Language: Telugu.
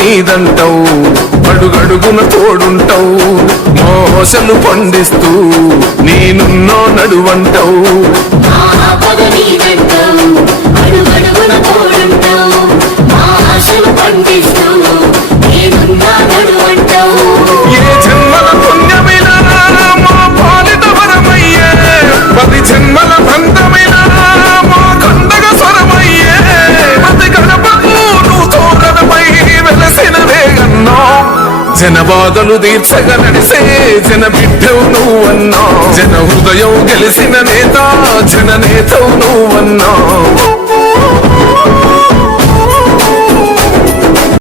నీదంటావు అడుగడుగున తోడుంటావు మోసలు పండిస్తూ నేనున్నో నడువంటావు ఏ జన్మల పుణ్యమైనా మా పాలిత వరమయ్యే 10 జన్మల బంధమైనా మా కండగ స్వరమయ్యే ప్రతి గడపకు నువ్వు తోరణమై వెలసిన వేగన్నా జనబాధలు తీర్చగ నడిసే జన బిడ్డవు నువ్వన్నా జన హృదయం గెలిసిన నేత జన నేతవు నువ్వన్నా